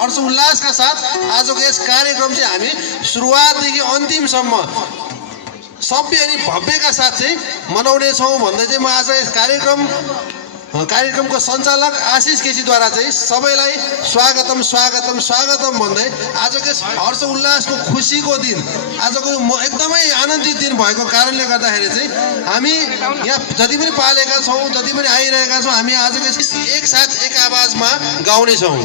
हर्षोल्लासका साथ आजको यस कार्यक्रम चाहिँ हामी सुरुवातदेखि अन्तिमसम्म सभ्य अनि भव्यका साथ चाहिँ मनाउने छौँ भन्दै चाहिँ म आज यस कार्यक्रमको सञ्चालक आशिष केसीद्वारा चाहिँ सबैलाई स्वागतम स्वागतम स्वागतम भन्दै आजको यस हर्ष उल्लासको खुसीको दिन आजको एकदमै आनन्दित दिन भएको कारणले गर्दाखेरि चाहिँ हामी यहाँ जति पनि पालेका छौँ जति पनि आइरहेका छौँ हामी आजको एकसाथ एक आवाजमा गाउनेछौँ।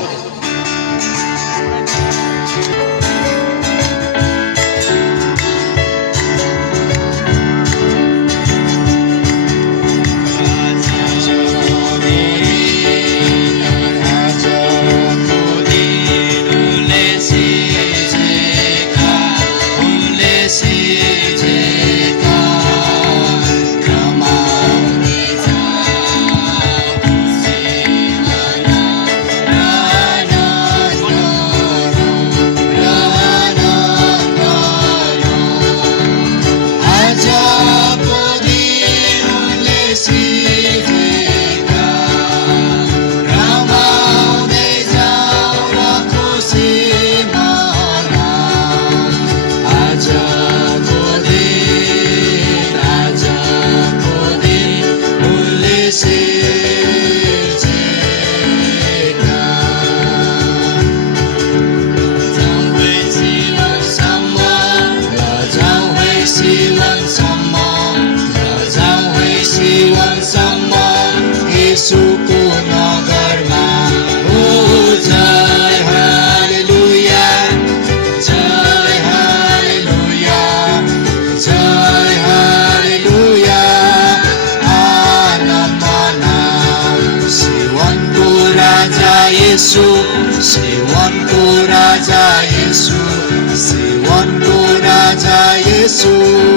Siwanku Raja Yesus, Siwanku Raja Yesus.